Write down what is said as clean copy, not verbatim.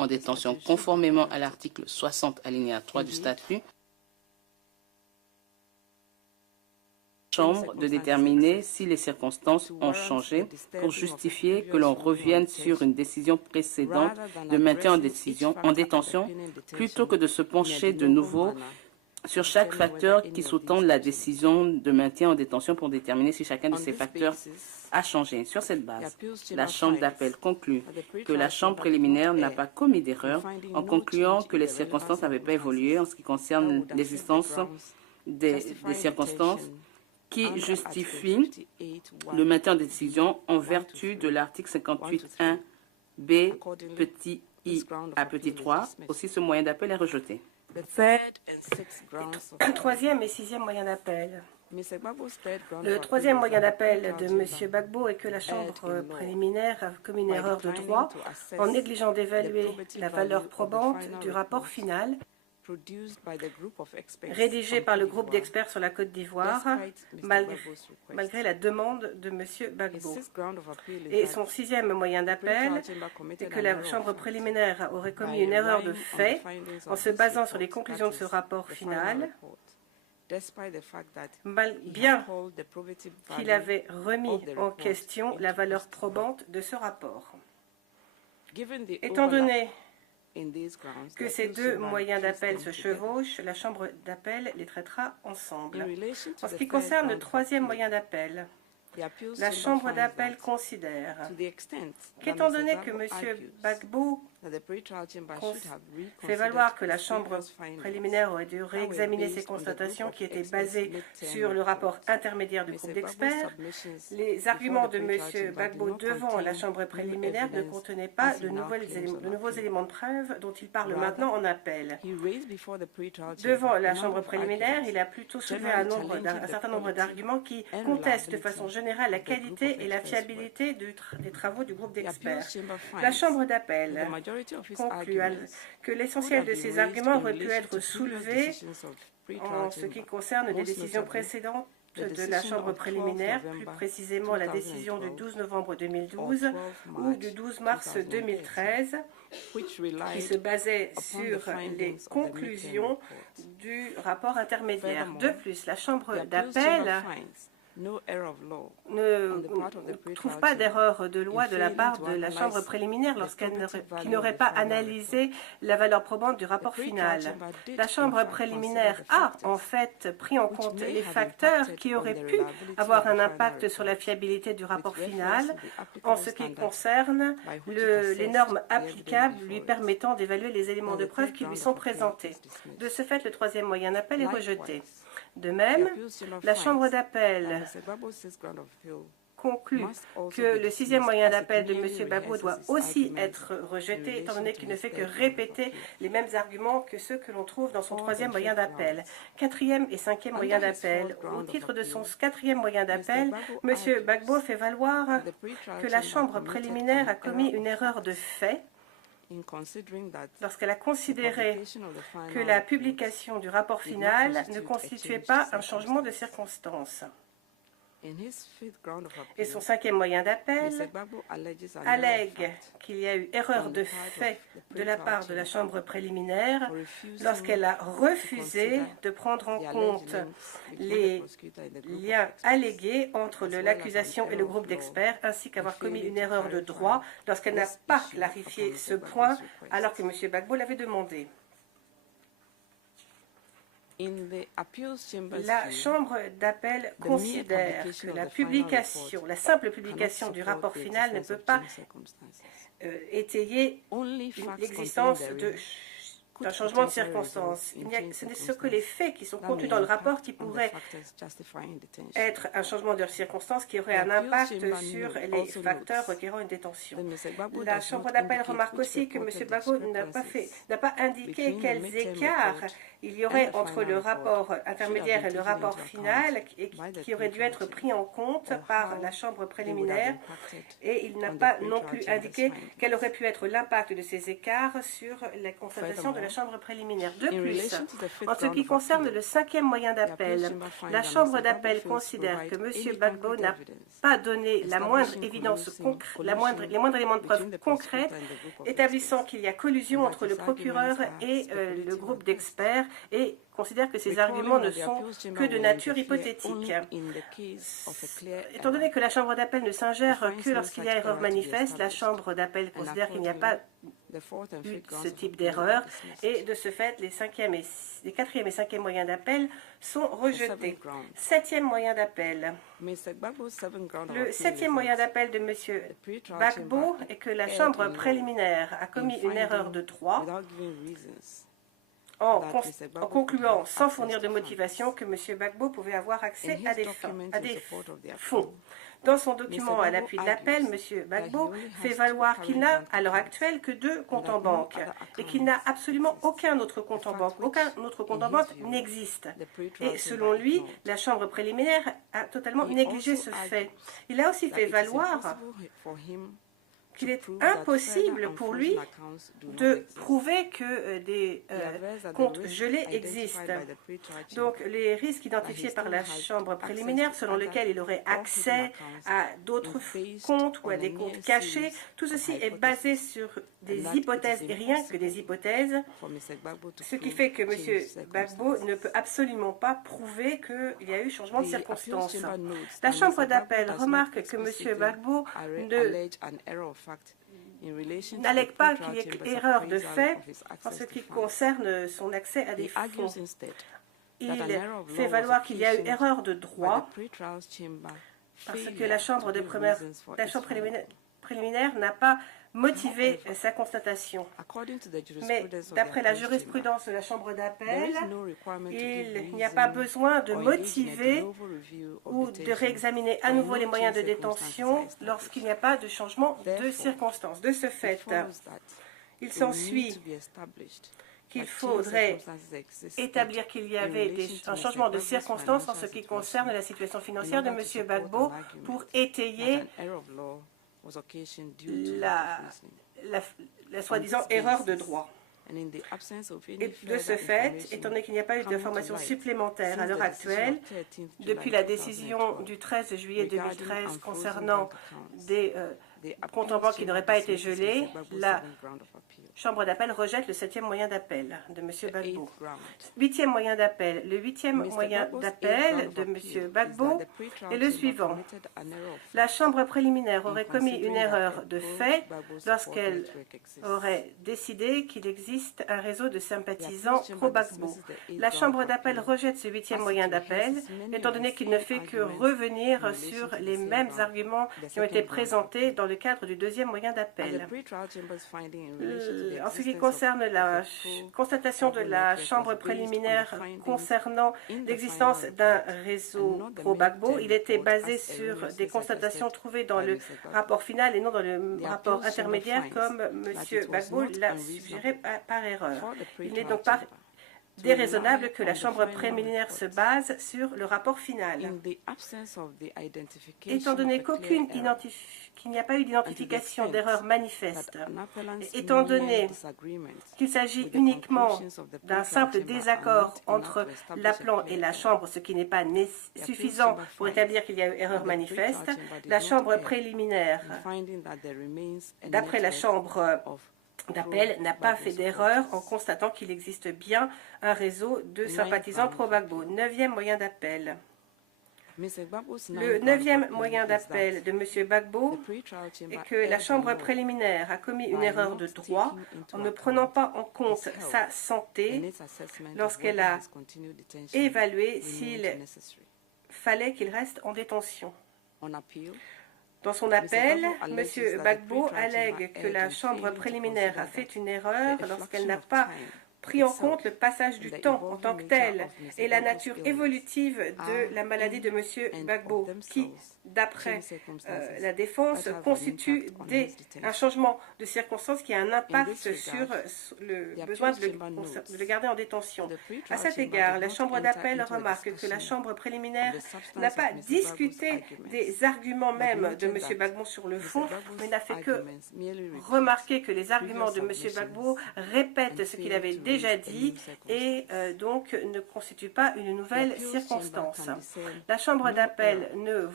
en détention conformément à l'article 60 alinéa 3 du statut, Chambre de déterminer si les circonstances ont changé pour justifier que l'on revienne sur une décision précédente de maintien en détention plutôt que de se pencher de nouveau sur chaque facteur qui sous-tend la décision de maintien en détention pour déterminer si chacun de ces facteurs a changé. Sur cette base, la Chambre d'appel conclut que la Chambre préliminaire n'a pas commis d'erreur en concluant que les circonstances n'avaient pas évolué en ce qui concerne l'existence des circonstances qui justifient le maintien en décision en vertu de l'article 58.1 B petit i à petit 3. Aussi, ce moyen d'appel est rejeté. Troisième et sixième moyen d'appel. Le troisième moyen d'appel de M. Gbagbo est que la Chambre préliminaire a commis une erreur de droit en négligeant d'évaluer la valeur probante du rapport final rédigé par le groupe d'experts sur la Côte d'Ivoire, malgré la demande de M. Gbagbo. Et son sixième moyen d'appel est que la Chambre préliminaire aurait commis une erreur de fait en se basant sur les conclusions de ce rapport final, bien qu'il avait remis en question la valeur probante de ce rapport. Étant donné que ces deux moyens d'appel se chevauchent, la Chambre d'appel les traitera ensemble. En ce qui concerne le troisième moyen d'appel, la Chambre d'appel considère qu'étant donné que M. Gbagbo fait valoir que la Chambre préliminaire aurait dû réexaminer ses constatations qui étaient basées sur le rapport intermédiaire du groupe d'experts, les arguments de M. Gbagbo devant la Chambre préliminaire ne contenaient pas de nouveaux éléments de preuve dont il parle maintenant en appel. Devant la Chambre préliminaire, il a plutôt soulevé un certain nombre d'arguments qui contestent de façon générale la qualité et la fiabilité des travaux du groupe d'experts. La Chambre d'appel conclut que l'essentiel de ces arguments aurait pu être soulevé en ce qui concerne des décisions précédentes de la Chambre préliminaire, plus précisément la décision du 12 novembre 2012 ou du 12 mars 2013, qui se basait sur les conclusions du rapport intermédiaire. De plus, la Chambre d'appel ne trouve pas d'erreur de loi de la part de la Chambre préliminaire lorsqu'elle n'aurait pas analysé la valeur probante du rapport final. La Chambre préliminaire a en fait pris en compte les facteurs qui auraient pu avoir un impact sur la fiabilité du rapport final en ce qui concerne les normes applicables lui permettant d'évaluer les éléments de preuve qui lui sont présentés. De ce fait, le troisième moyen d'appel est rejeté. De même, la Chambre d'appel conclut que le sixième moyen d'appel de M. Gbagbo doit aussi être rejeté, étant donné qu'il ne fait que répéter les mêmes arguments que ceux que l'on trouve dans son troisième moyen d'appel. Quatrième et cinquième moyen d'appel. Au titre de son quatrième moyen d'appel, M. Gbagbo fait valoir que la Chambre préliminaire a commis une erreur de fait lorsqu'elle a considéré que la publication du rapport final ne constituait pas un changement de circonstance. Et son cinquième moyen d'appel allègue qu'il y a eu erreur de fait de la part de la Chambre préliminaire lorsqu'elle a refusé de prendre en compte les liens allégués entre l'accusation et le groupe d'experts, ainsi qu'avoir commis une erreur de droit lorsqu'elle n'a pas clarifié ce point alors que M. Gbagbo l'avait demandé. La Chambre d'appel considère que la simple publication du rapport final ne peut pas étayer l'existence d'un changement de circonstance. Ce n'est que les faits qui sont contenus dans le rapport qui pourraient être un changement de circonstance qui aurait un impact sur les facteurs requérant une détention. La Chambre d'appel remarque aussi que M. Gbagbo n'a pas indiqué quels écarts il y aurait entre le rapport intermédiaire et le rapport final qui aurait dû être pris en compte par la Chambre préliminaire et il n'a pas non plus indiqué quel aurait pu être l'impact de ces écarts sur la constatation de la Chambre préliminaire. De plus, en ce qui concerne le 5e moyen d'appel, la Chambre d'appel considère que M. Gbagbo n'a pas donné la moindre évidence, les moindres éléments de preuve concrètes établissant qu'il y a collusion entre le procureur et le groupe d'experts et considère que ces arguments ne sont que de nature hypothétique. Étant donné que la Chambre d'appel ne s'ingère que lorsqu'il y a erreur manifeste, la Chambre d'appel considère qu'il n'y a pas eu ce type d'erreur et de ce fait, les 4e et 5e moyens d'appel sont rejetés. 7e moyen d'appel. Le 7e moyen d'appel de M. Gbagbo est que la Chambre préliminaire a commis une erreur de droit en concluant sans fournir de motivation que M. Gbagbo pouvait avoir accès à des fonds. Dans son document à l'appui de l'appel, M. Gbagbo fait valoir qu'il n'a à l'heure actuelle que 2 comptes en banque et qu'il n'a absolument aucun autre compte en banque. Aucun autre compte en banque n'existe. Et selon lui, la Chambre préliminaire a totalement négligé ce fait. Il a aussi fait valoir qu'il est impossible pour lui de prouver que des comptes gelés existent. Donc, les risques identifiés par la Chambre préliminaire, selon lesquels il aurait accès à d'autres comptes ou à des comptes cachés, tout ceci est basé sur des hypothèses et rien que des hypothèses, ce qui fait que M. Gbagbo ne peut absolument pas prouver qu'il y a eu changement de circonstances. La Chambre d'appel remarque que M. Gbagbo n'allègue pas qu'il y ait erreur de fait en ce qui concerne son accès à des fonds. Il fait valoir qu'il y a eu erreur de droit parce que la Chambre préliminaire n'a pas motivé sa constatation. Mais d'après la jurisprudence de la Chambre d'appel, il n'y a pas besoin de motiver ou de réexaminer à nouveau les moyens de détention lorsqu'il n'y a pas de changement de circonstances. De ce fait, il s'ensuit qu'il faudrait établir qu'il y avait un changement de circonstances en ce qui concerne la situation financière de M. Gbagbo pour étayer la soi-disant erreur de droit. Et de ce fait, étant donné qu'il n'y a pas eu d'informations supplémentaires à l'heure actuelle, depuis la décision du 13 juillet 2013 concernant des comptes en banque qui n'auraient pas été gelés, la Chambre d'appel rejette le 7e moyen d'appel de M. Gbagbo. 8e moyen d'appel. Le 8e moyen d'appel de M. Gbagbo est le suivant. La Chambre préliminaire aurait commis une erreur de fait lorsqu'elle aurait décidé qu'il existe un réseau de sympathisants pro-Gbagbo. La Chambre d'appel rejette ce 8e moyen d'appel, étant donné qu'il ne fait que revenir sur les mêmes arguments qui ont été présentés dans le cadre du 2e moyen d'appel. En ce qui concerne la constatation de la Chambre préliminaire concernant l'existence d'un réseau pro-Gbagbo, il était basé sur des constatations trouvées dans le rapport final et non dans le rapport intermédiaire comme M. Gbagbo l'a suggéré par erreur. Il n'est donc pas déraisonnable que la Chambre préliminaire se base sur le rapport final. Étant donné qu'il n'y a pas eu d'identification d'erreur manifeste, étant donné qu'il s'agit uniquement d'un simple désaccord entre l'appelant et la Chambre, ce qui n'est pas suffisant pour établir qu'il y a eu erreur manifeste, la Chambre préliminaire, d'après la Chambre d'appel, n'a pas fait d'erreur en constatant qu'il existe bien un réseau de sympathisants pro-Gbagbo. 9e moyen d'appel. Le 9e moyen d'appel de M. Gbagbo est que la Chambre préliminaire a commis une erreur de droit en ne prenant pas en compte sa santé lorsqu'elle a évalué s'il fallait qu'il reste en détention. Dans son appel, M. Gbagbo allègue que la Chambre préliminaire a fait une erreur lorsqu'elle n'a pas pris en compte le passage du temps en tant que tel et la nature évolutive de la maladie de M. Gbagbo, qui, d'après la défense, constitue un changement de circonstance qui a un impact sur le besoin de le garder en détention. À cet égard, la Chambre d'appel remarque que la Chambre préliminaire n'a pas discuté des arguments même de M. Gbagbo sur le fond, mais n'a fait que remarquer que les arguments de M. Gbagbo répètent ce qu'il avait déjà dit et donc ne constitue pas une nouvelle circonstance. La Chambre d'appel ne